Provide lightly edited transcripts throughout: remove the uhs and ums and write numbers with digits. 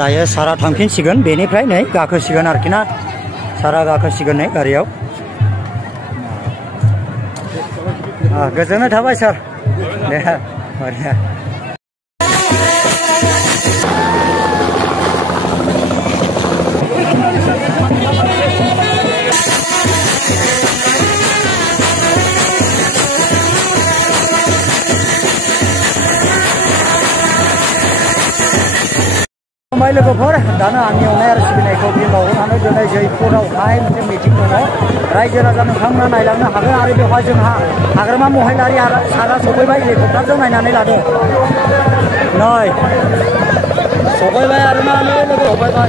दायो सारा थांफिनसिगोन बेनिफ्राय नै गाखोसिगोन आरोखि ना सारा गाखोसिगोन नै गारियाव गोजोननाय थाबाय सार दे बरिया लोगोफोर दानो आंनि अननाय आरो सिबिनायखौ बावहरनानै दिनै जयपुरावहाय मोनसे मिटिं दङ रायजो राजा नोंथांमोना नायलांनो हागोन आरो बेवहाय जोंहा हाग्रामा महिलारि सारा सफैबाय हेलिकप्टारजों नायनानै लादों नै सफैबाय आरोना नै लोगो सफैबाय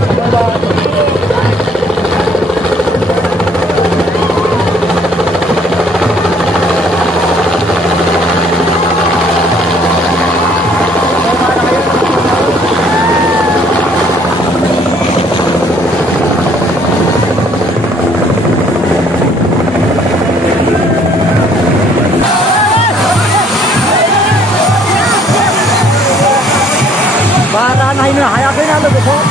बारा नायनो हायाखैना लोगोफोर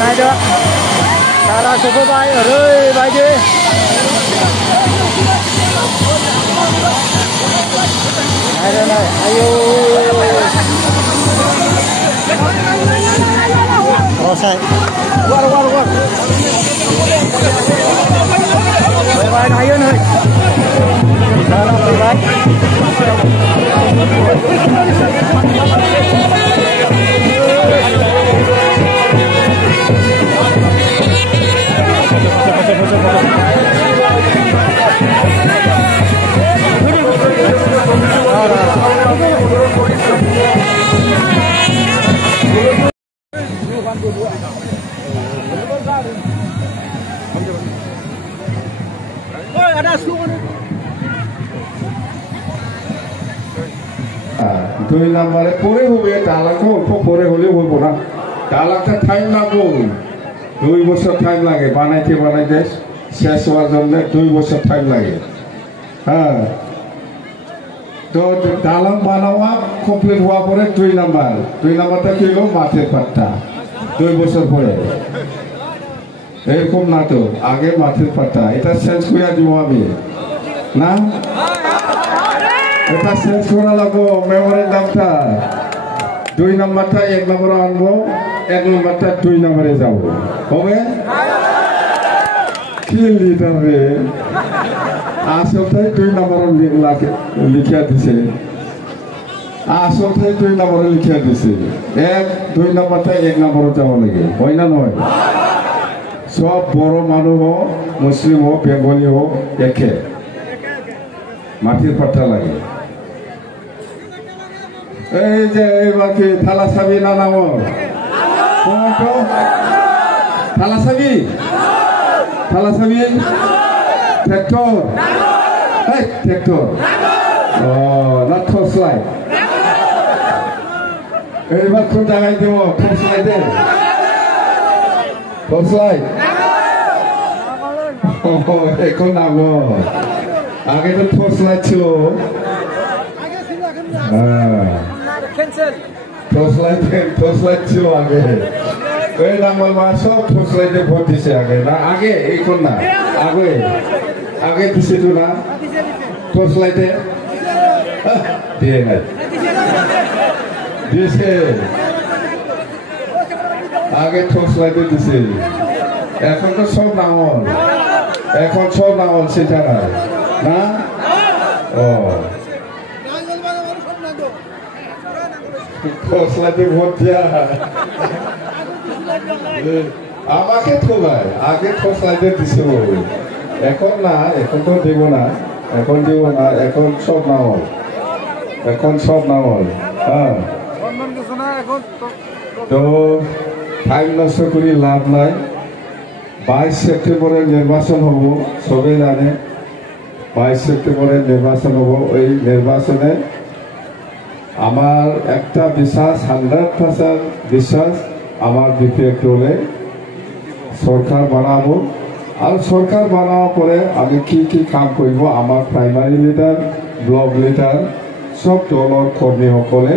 नायदो सारा सफैबाय ओरैबायदि नायदो नाय आयौ रसाय गुवार फैबाय नायो नै सारा फैबाय दुई नाम्बारे परे हुए दालांखौ परे हले हबो ना दालांটা टाइम नांगौ 2 বছর টাইম লাগে বানাইতে শেষ হওয়ার জন্য 2 বছর টাইম লাগে হ্যাঁ তো দালাং বানাওয়া কমপ্লিট হওয়ার পরে 2 নাম্বারটা কি হলো মাঠের পাট্টা 2 বছর পরে এরকম না তো আগে মাঠের পাট্টা এটা চেঞ্জ করে দিব আমি না এটা চেঞ্জ করা লাগবো মেমোরেন্ডামটা 2 নাম্বারটা 1 নম্বরে আনবো 1 নম্বরটা 2 নম্বরে যাব হবে কি লিটার রে আসলটাই 2 নম্বরে লিখিয়া দিছে আসলটাই 2 নম্বরে লিখিয়া দিছে 2 নম্বরটা 1 নম্বরে যাব লাগে হয় না নয় সব বড় মানুষ হোক মুসলিম হোক বেঙ্গলি হোক একে মাটির পাট্টা লাগে এই যে এবার কি থালা চাবি না নামর থালা চাবি ট্রেক্টর না টর্চ লাইট এইবার কোন জায়গায় দেব টর্চ লাইটে এখন নামো আগে তো টর্চ লাইট ছিল টর্চ লাইট ছিল আগে ওই নাঙ্গল মা সব টর্চ লাইটে ভোট দিছে আগে না আগে এখন না আগে দিছে তো না টর্চ লাইটে দিয়ে নাই দিছে আগে টর্চ লাইটে দিছে এখন তো সব নাঙ্গল সেটা না ও টর্চ লাইটে ভোট দিয়া আমাকে থোবাই আগে টর্চ লাইটে দিছে এখন না এখন তো দেব না এখন সব নাঙ্গল হ্যাঁ তো টাইম নষ্ট করে লাভ নাই 22 সেপ্টেম্বরে নির্বাচন হব সবাই জানে 22 সেপ্টেম্বরে নির্বাচন হব ওই নির্বাচনে আমার একটা বিশ্বাস 100% বিশ্বাস আমার বিপিএফ দলে সরকার বানাবো আৰু চৰকাৰ বনোৱাৰ পৰে আমি কি কাম কৰিব আমাৰ প্ৰাইমাৰী লিডাৰ ব্লক লিডাৰ সব দলৰ কৰ্মীসকলে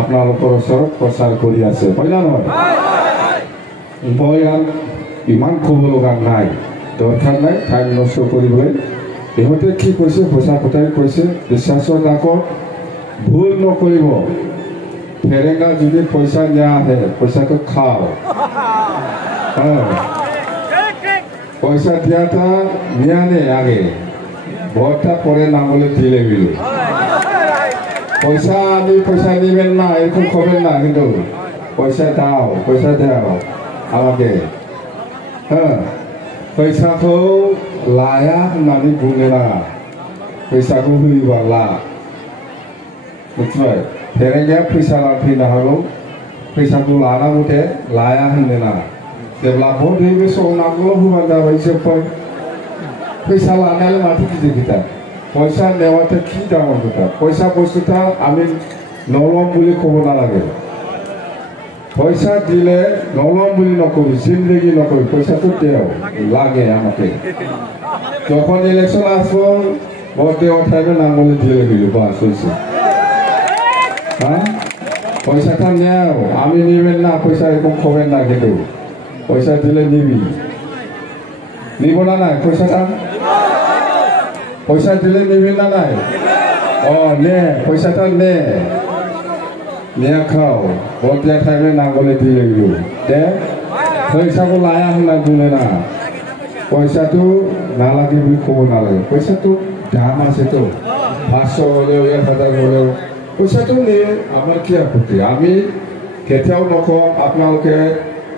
আপোনালোকৰ ওচৰত প্ৰচাৰ কৰি আছে হয় না নহয় মই ইমান ক'ব লগা নাই দৰকাৰ নাই টাইম নষ্ট কৰিবলৈ ইহঁতে কি কৈছে সঁচা কথাই কৈছে বিশ্বাসৰ ৰাখক ভুল নকৰিব ফেৰেঙা যদি পইচা নিয়া আহে পইচাটো খাও পয়সা দিয়াটা নিয়া নেই আগে ভোটটা পরে না বলে দিলে গেল পয়সা আমি পয়সা নিবেন না এরকম করবেন না কিন্তু পয়সা দাও আমাকে হ্যাঁ পয়সাखौ लाया होननानै बुंनो नाङा फैसाखौ होयोबा ला मिथिबाय फेरेंगाया फैसा लाफैनो हागौ फैसाखौ लानांगौ दे लाया होननो नाङा जेब्ला भट होयो समाव नांगौल' होबानो जाबाय जोब्बाय फैसा लानायालाय माथो गिदिर खोथा পয়সা নেওয়াটা কি ডাঙৰ কথা পয়সা বস্তুটা আমি নলম বুলি ক'ব নালাগে পয়সা দিলে নলম বুলি নকবি জিন্দগি নকবি পয়সাটো দেও লাগে আমাকে যখন ইলেকশন আসবো ভোট দেওয়ার টাইমে নাঙ্গলে দিয়ে দিল বাস হয়েছে হ্যাঁ পয়সাটা নেও আমি নিবেন না পয়সা এরকম খবেন না কিন্তু পয়সা দিলে নিবি নিব না নাই পয়সাটা পয়সা দিলে নিবি না নাই নে পয়সাটা নে নিয়ে খাও ভোট দেওয়ার টাইমে নাঙ্গলে দিয়ে দিল দে পয়সাखौ लाया होनना बुंनो नाङा পয়সাটো নালাগে বুলি ক'ব নালাগে পয়সাটো দাম আছেতো 500 হলেও 1000 হলেও পয়সাটো নিয়ে আমার কি আপত্তি আমি কেতিয়াও নকওঁ আপোনালোকে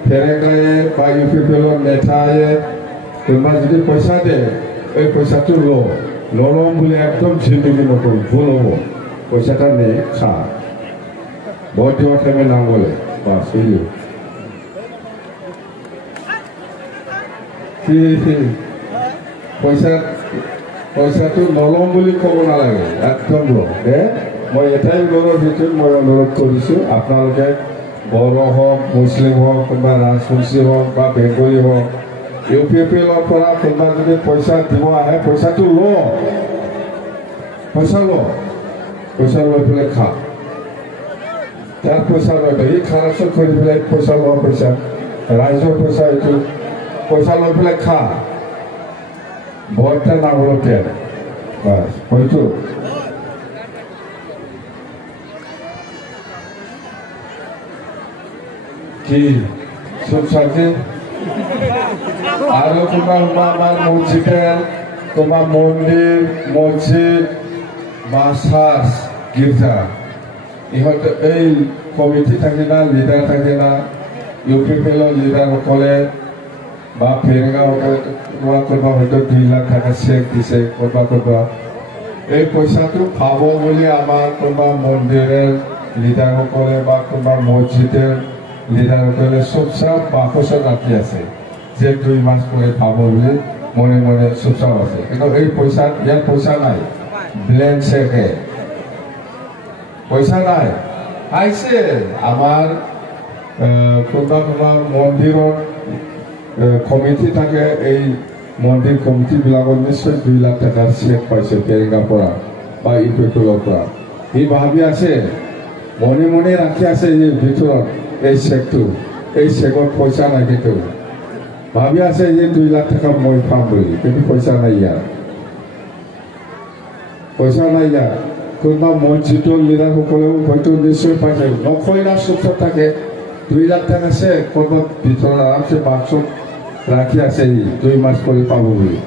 ফেৰেঙায়ে বা ইউপিপিএলৰ নেতায়ে কোনোবা যদি পয়সা দিয়ে এই পয়সাটো নলম বুলি একদম জিন্দগি নকৰিব ভুল হ'ব পয়সাটা নিয়ে খা ভোট দেওয়ার টাইমে নাঙ্গলে বাস হইল পয়সাটো নলম বুলি ক'ব নালাগে একদম দে মই এটাই অনুৰোধ ভিতৰত মই অনুৰোধ কৰিছোঁ আপোনালোকে বড়ো হওক মুছলিম হওক কোনোবা ৰাজবংশী হওক বা বেংগলী হওক ইউপিপিএলৰ পৰা কোনোবা যদি পইচা দিব আহে পইচাটো পইচা লৈ পেলাই খা যাৰ পইচা লৈ পেলাই খাৰাচত কৰি পেলাই পইচা লোৱা পইচা ৰাইজৰ পইচা এইটো পয়সা লৈ পেলাই খা ভোটটা না বলো দেন বাস হয়তো কি সব সাথে আরো তোমার আমার তোমার মন্দির মসজিদ বা চার্চ গির্জা ইহঁতে এই কমিটি থাকে না লিডার থাকে না ইউপিপিএলৰ লিডাৰ সকলে বা ফেৰেঙা কোনোবা হয়তো 2 লাখ টাকা চেক দিছে কোনোবা এই পইচাটো পাব বুলি আমাৰ কোনোবা মন্দিৰৰ লিডাৰসকলে বা কোনোবা মছজিদৰ লিডাৰসকলে চুপচাপ বাকচত ৰাখি আছে যে 2 মাস পরে পাব বুলি মনে চুপচাপ আছে কিন্তু এই ইয়াত পইচা নাই ব্লেংক চেকে পইচা নাই আইছে আমাৰ কোনোবা মন্দিৰৰ কমিটি থাকে এই মন্দিৰ কমিটিবিলাকৰ নিশ্চয় 2 লাখ টাকাৰ চেক পাইছে ফেৰেঙাৰ পৰা বা ইউপিপিএলৰ পৰা সি ভাবি আছে মনে ৰাখি আছে এই ভিতৰত এই চেকত পইচা নাই কিন্তু ভাবি আছে যে 2 লাখ টাকা মই পাম বুলি কিন্তু পইচা নাই ইয়াৰ কোনোবা মছজিদৰ লিডাৰসকলেও হয়তো নিশ্চয় পাইছে নকয় না চুপচাপ থাকে 2 লাখ টাকা চেক কোনোবা ভিতৰত আৰামছে বাক্সত ৰাখি আছে 2 মাস পৰে পাবো বলে